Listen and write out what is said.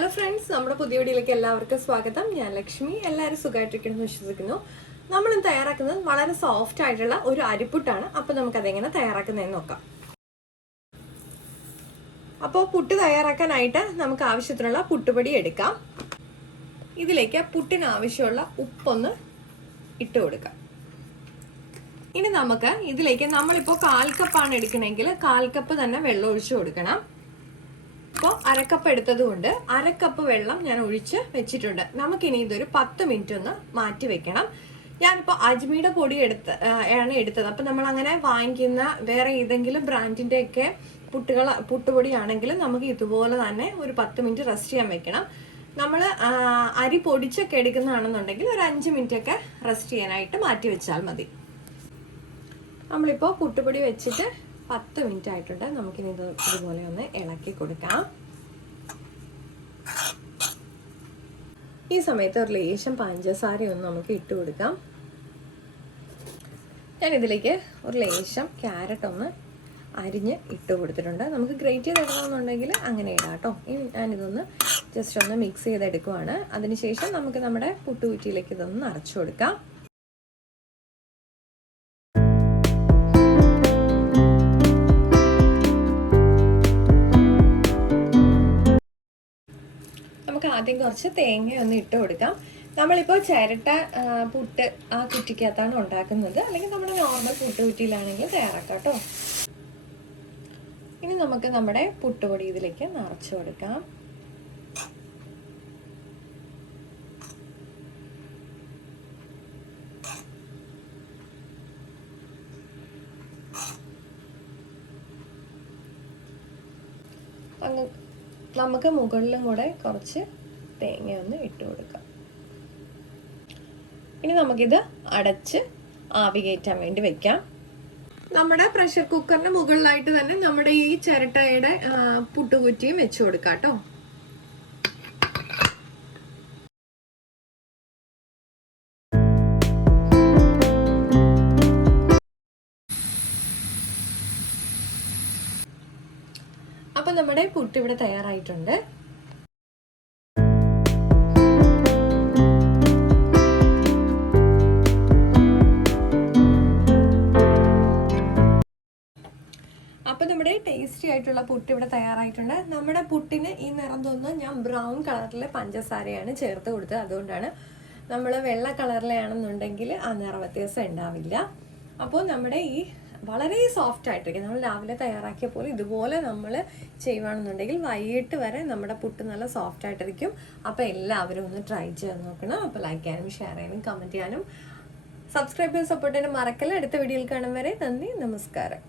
Hello friends, നമ്മുടെ പുതിയ വീഡിയോയിലേക്ക് എല്ലാവർക്കും സ്വാഗതം. ഞാൻ ലക്ഷ്മി. എല്ലാവരും സുഖമായിട്ടിരിക്കുന്നു വിശ്വസിക്കുന്നു. നമ്മളിന്ന് തയ്യാറാക്കുന്നത് വളരെ സോഫ്റ്റ് ആയിട്ടുള്ള ഒരു അരിപ്പുട്ടാണ്. അപ്പോൾ നമുക്കതെങ്ങനെ തയ്യാറാക്കുന്നതെന്ന് നോക്കാം. അപ്പോൾ പുട്ട് തയ്യാറാക്കാനായിട്ട് നമുക്ക് ആവശ്യത്തിനുള്ള പുട്ടുപൊടി എടുക്കാം. ഇതിലേക്ക് പുട്ടിന് ആവശ്യമുള്ള ഉപ്പൊന്ന് ഇട്ട് കൊടുക്കാം. ഇനി നമുക്ക് ഇതിലേക്ക് നമ്മളിപ്പോൾ 1/4 കപ്പാണ് എടുക്കണമെങ്കിൽ 1/4 കപ്പ് തന്നെ വെള്ളം ഒഴിച്ചു കൊടുക്കണം. ഇപ്പോൾ 1/2 കപ്പ് എടുത്തത് കൊണ്ട് 1/2 കപ്പ് വെള്ളം ഞാൻ ഒഴിച്ച് വെച്ചിട്ടുണ്ട്. നമുക്കിനി ഇതൊരു 10 മിനിറ്റ് ഒന്ന് മാറ്റി വെക്കണം. ഞാനിപ്പോൾ അജ്മിയുടെ പൊടി ആണ് എടുത്തത്. അപ്പം നമ്മൾ അങ്ങനെ വാങ്ങിക്കുന്ന വേറെ ഏതെങ്കിലും ബ്രാൻഡിൻ്റെ ഒക്കെ പുട്ടുപൊടിയാണെങ്കിൽ നമുക്ക് ഇതുപോലെ തന്നെ ഒരു 10 മിനിറ്റ് റെസ്റ്റ് ചെയ്യാൻ വെക്കണം. നമ്മൾ അരി പൊടിച്ചൊക്കെ എടുക്കുന്നതാണെന്നുണ്ടെങ്കിൽ ഒരു 5 മിനിറ്റ് ഒക്കെ റെസ്റ്റ് ചെയ്യാനായിട്ട് മാറ്റി വെച്ചാൽ മതി. നമ്മളിപ്പോൾ പുട്ടുപൊടി വെച്ചിട്ട് 10 മിനിറ്റ് ആയിട്ടുണ്ട്. നമുക്കിനി ഇത് ഇതുപോലെ ഒന്ന് ഇളക്കി കൊടുക്കാം. ഈ സമയത്ത് ഒരു ലേശം പഞ്ചസാര ഒന്ന് നമുക്ക് ഇട്ട് കൊടുക്കാം. ഞാൻ ഇതിലേക്ക് ഒരു ലേശം ക്യാരറ്റ് ഒന്ന് അരിഞ്ഞ് ഇട്ട് കൊടുത്തിട്ടുണ്ട്. നമുക്ക് ഗ്രേറ്റ് ചെയ്തെടുക്കണമെന്നുണ്ടെങ്കിൽ അങ്ങനെ ഇടാം കേട്ടോ. ഇനി ഞാനിതൊന്ന് ജസ്റ്റ് ഒന്ന് മിക്സ് ചെയ്തെടുക്കുവാണ്. അതിനുശേഷം നമുക്ക് നമ്മുടെ പുട്ടുകുറ്റിയിലേക്ക് ഇതൊന്ന് നിറച്ചു കൊടുക്കാം. നമുക്ക് ആദ്യം കുറച്ച് തേങ്ങ ഒന്ന് ഇട്ട് കൊടുക്കാം. നമ്മളിപ്പോൾ ചിരട്ട പുട്ട് ആ കുറ്റിക്കകത്താണ് ഉണ്ടാക്കുന്നത്, അല്ലെങ്കിൽ നമ്മുടെ നോർമൽ പുട്ട് കുറ്റിയിലാണെങ്കിൽ തയ്യാറാക്കാം കേട്ടോ. ഇനി നമുക്ക് നമ്മുടെ പുട്ടുപൊടി ഇതിലേക്ക് നിറച്ചു കൊടുക്കാം. നമുക്ക് മുകളിലും കൂടെ കുറച്ച് തേങ്ങ ഒന്ന് ഇട്ട് കൊടുക്കാം. ഇനി നമുക്കിത് അടച്ച് ആവി കയറ്റാൻ വേണ്ടി വെക്കാം. നമ്മുടെ പ്രഷർ കുക്കറിന് മുകളിലായിട്ട് തന്നെ നമ്മുടെ ഈ ചിരട്ടയുടെ പുട്ടുകുറ്റിയും വെച്ച് കൊടുക്കാം കേട്ടോ. അപ്പൊ നമ്മുടെ പുട്ട് ഇവിടെ തയ്യാറായിട്ടുണ്ട്. അപ്പൊ നമ്മുടെ ടേസ്റ്റി ആയിട്ടുള്ള പുട്ട് ഇവിടെ തയ്യാറായിട്ടുണ്ട്. നമ്മുടെ പുട്ടിന് ഈ നിറം തോന്നുന്നു ഞാൻ ബ്രൗൺ കളറിലെ പഞ്ചസാരയാണ് ചേർത്ത് കൊടുത്തത്. അതുകൊണ്ടാണ്. നമ്മൾ വെള്ള കളറിലാണെന്നുണ്ടെങ്കിൽ ആ നിറ വ്യത്യാസം ഉണ്ടാവില്ല. അപ്പോൾ നമ്മുടെ ഈ വളരെ സോഫ്റ്റ് ആയിട്ടിരിക്കും. നമ്മൾ രാവിലെ തയ്യാറാക്കിയ പോലെ ഇതുപോലെ നമ്മൾ ചെയ്യുകയാണെന്നുണ്ടെങ്കിൽ വൈകിട്ട് വരെ നമ്മുടെ പുട്ട് നല്ല സോഫ്റ്റ് ആയിട്ടിരിക്കും. അപ്പോൾ എല്ലാവരും ഒന്ന് ട്രൈ ചെയ്ത് നോക്കണം. അപ്പോൾ ലൈക്ക് ചെയ്യാനും ഷെയർ ചെയ്യാനും കമൻറ്റ് ചെയ്യാനും സബ്സ്ക്രൈബ് ചെയ്ത് സപ്പോർട്ട് ചെയ്യാനും മറക്കല്ല. അടുത്ത വീഡിയോയിൽ കാണും വരെ നന്ദി, നമസ്കാരം.